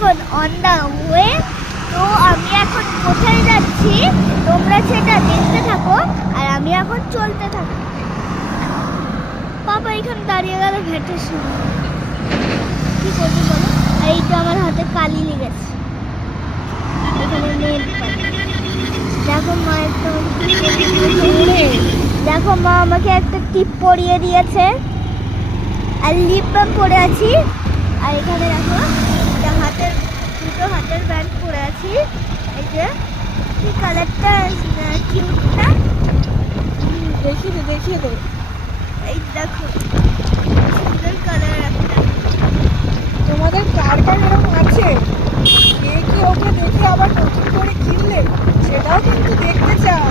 এখন on the way. তো আমি এখন কোথায় যাচ্ছি তোমরা সেটা দেখতে থাকো, আর আমি এখন চলতে থাকি। বাবা এখানে দাঁড়িয়ে গেল ভেটের সময়, কি করবো বলো? আর এইটা আমার হাতে কালি লেগেছে, এখানে নেল দেখো মা একদম, দেখো মা আমাকে একটা টিপ পরিয়ে দিয়েছে, আর লিপ বাম পরে আছি। আর এখানে দেখো হাতের দুটো হাতের ব্যান্ড পরে আছি। এই যে কি কালারটা কিউট না? দেখিয়ে দে। এই দেখো সুন্দর কালার একটা। তোমাদের কার কার এরকম আছে? কে কি ওকে দেখে আবার নতুন করে কিনলে সেটাও কিন্তু দেখতে চাও।